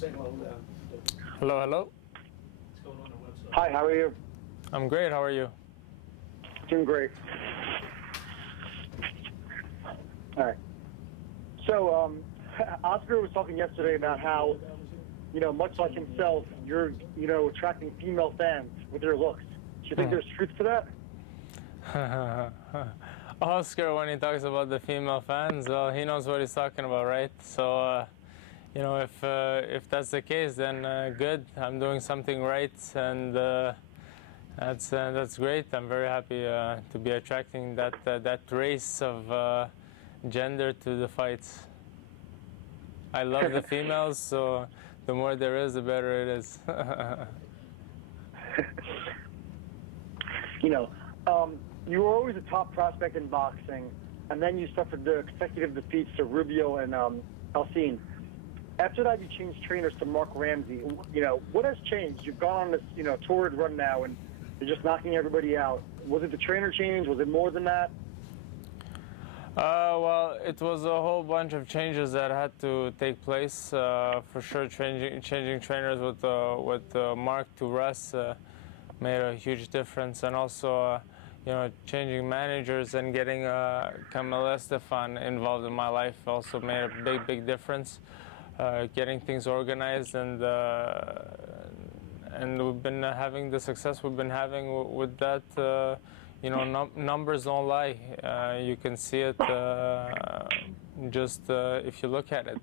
Hello, hello. Hi, how are you? I'm great. How are you? Doing great. All right. So, Oscar was talking yesterday about how, much like himself, you're, attracting female fans with your looks. Do you think there's truth to that? Oscar, when he talks about the female fans, well, he knows what he's talking about, right? So, if that's the case, then good. I'm doing something right, and that's great. I'm very happy to be attracting that race of gender to the fights. I love the females, so the more there is, the better it is. You were always a top prospect in boxing, and then you suffered the consecutive defeats to Rubio and Alcine. After that, you changed trainers to Mark Ramsey. What has changed? You've gone on this, torrid run now, and you're just knocking everybody out. Was it the trainer change? Was it more than that? Well, it was a whole bunch of changes that had to take place. For sure, changing trainers with Mark to Russ made a huge difference, and also changing managers and getting Camille Estefan involved in my life also made a big difference. Getting things organized, and we've been having the success we've been having with that. Numbers don't lie. You can see it just if you look at it.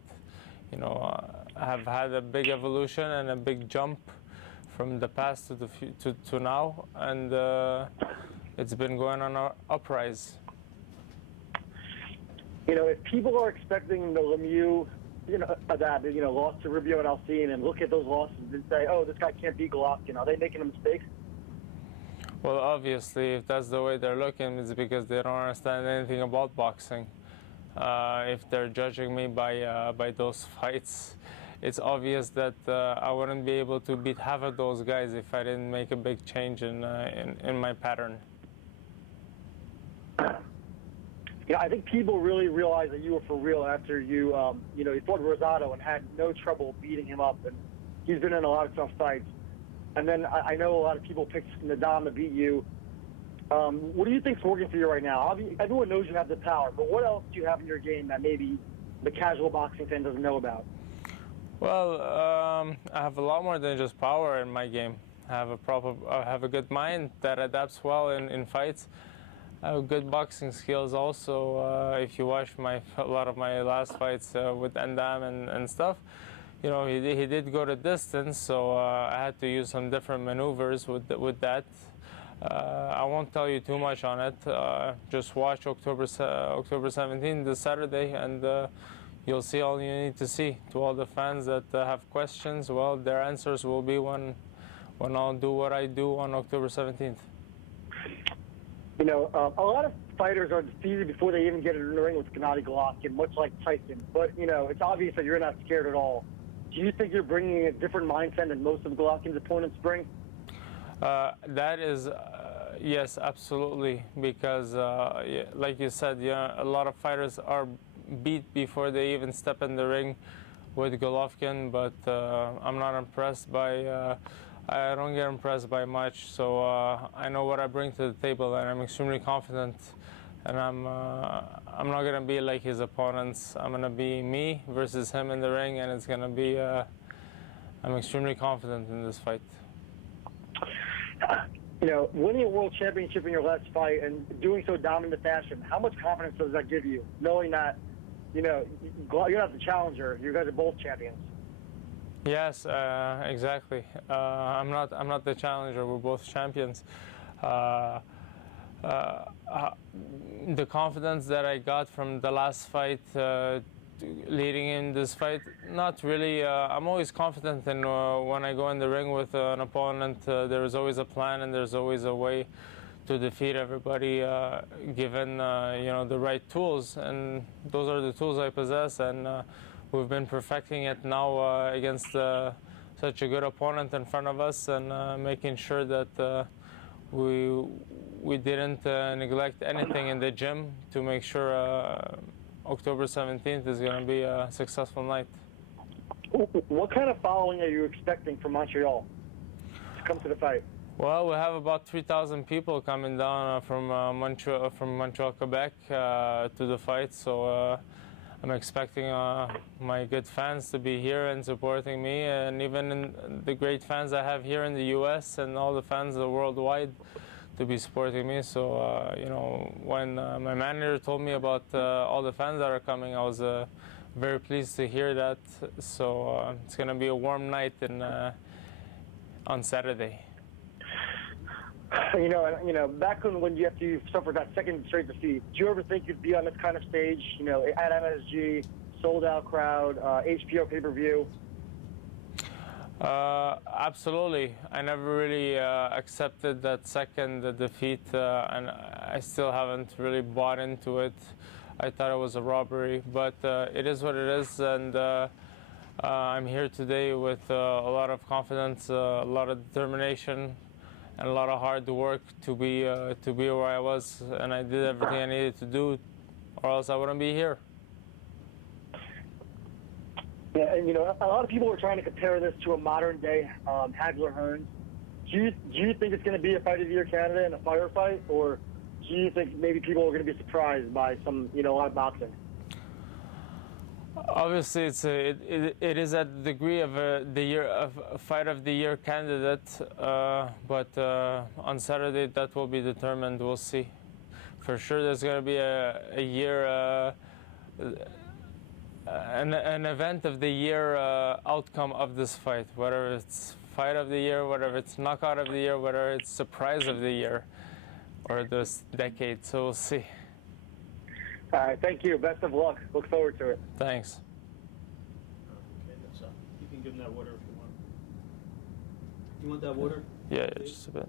Have had a big evolution and a big jump from the past to now, and it's been going on an uprise. If people are expecting the Lemieux, lost to Rubio and Alcine, and look at those losses and say, oh, this guy can't beat Golovkin, are they making a mistake? Well, obviously, if that's the way they're looking, it's because they don't understand anything about boxing. If they're judging me by those fights, it's obvious that I wouldn't be able to beat half of those guys if I didn't make a big change in my pattern. I think people really realized that you were for real after you fought Rosado and had no trouble beating him up, and he's been in a lot of tough fights. And then I know a lot of people picked Nadam to beat you. What do you think's working for you right now? Everyone knows you have the power, but what else do you have in your game that maybe the casual boxing fan doesn't know about? Well, I have a lot more than just power in my game. I have a good mind that adapts well in fights. I have good boxing skills also. If you watch a lot of my last fights with Endam and stuff, he did go the distance, so I had to use some different maneuvers with that. I won't tell you too much on it. Just watch October 17th, this Saturday, and you'll see all you need to see. To all the fans that have questions, well, their answers will be when I'll do what I do on October 17th. A lot of fighters are defeated before they even get in the ring with Gennady Golovkin, much like Tyson. But, it's obvious that you're not scared at all. Do you think you're bringing a different mindset than most of Golovkin's opponents bring? That is, yes, absolutely. Because, like you said, a lot of fighters are beat before they even step in the ring with Golovkin. But I'm not impressed by. I don't get impressed by much. So I know what I bring to the table, and I'm extremely confident. And I'm not gonna be like his opponents. I'm gonna be me versus him in the ring, and it's gonna be. I'm extremely confident in this fight. Winning a world championship in your last fight and doing so dominant fashion, how much confidence does that give you, knowing that, you're not the challenger, you guys are both champions? Yes, exactly. I'm not the challenger. We're both champions. The confidence that I got from the last fight, leading in this fight, not really. I'm always confident in when I go in the ring with an opponent. There is always a plan, and there's always a way to defeat everybody, given the right tools, and those are the tools I possess, and we've been perfecting it now against such a good opponent in front of us, and making sure that we didn't neglect anything in the gym to make sure October 17th is going to be a successful night. What kind of following are you expecting from Montreal to come to the fight? Well, we have about 3,000 people coming down from Montreal, Quebec, to the fight. So I'm expecting my good fans to be here and supporting me, and even the great fans I have here in the U.S. and all the fans worldwide to be supporting me. So you know, when my manager told me about all the fans that are coming, I was very pleased to hear that. So it's gonna be a warm night on Saturday. Back when you suffered that second straight defeat, did you ever think you'd be on this kind of stage? At MSG, sold out crowd, HBO pay-per-view. Absolutely. I never really accepted that second defeat, and I still haven't really bought into it. I thought it was a robbery, but it is what it is, and I'm here today with a lot of confidence, a lot of determination, and a lot of hard work to be where I was, and I did everything I needed to do, or else I wouldn't be here. Yeah, and a lot of people are trying to compare this to a modern day Hagler-Hearns. Do you think it's going to be a fight of the year candidate and a firefight, or do you think maybe people are going to be surprised by some live boxing? Obviously, it is at the degree of a fight of the year candidate, but on Saturday that will be determined. We'll see. For sure, there's going to be a year, an event of the year outcome of this fight. Whether it's fight of the year, whether it's knockout of the year, whether it's surprise of the year, or this decade. So we'll see. All right, thank you. Best of luck. Look forward to it. Thanks. Okay, that's you can give him that water if you want. You want that water? Yeah, just a bit.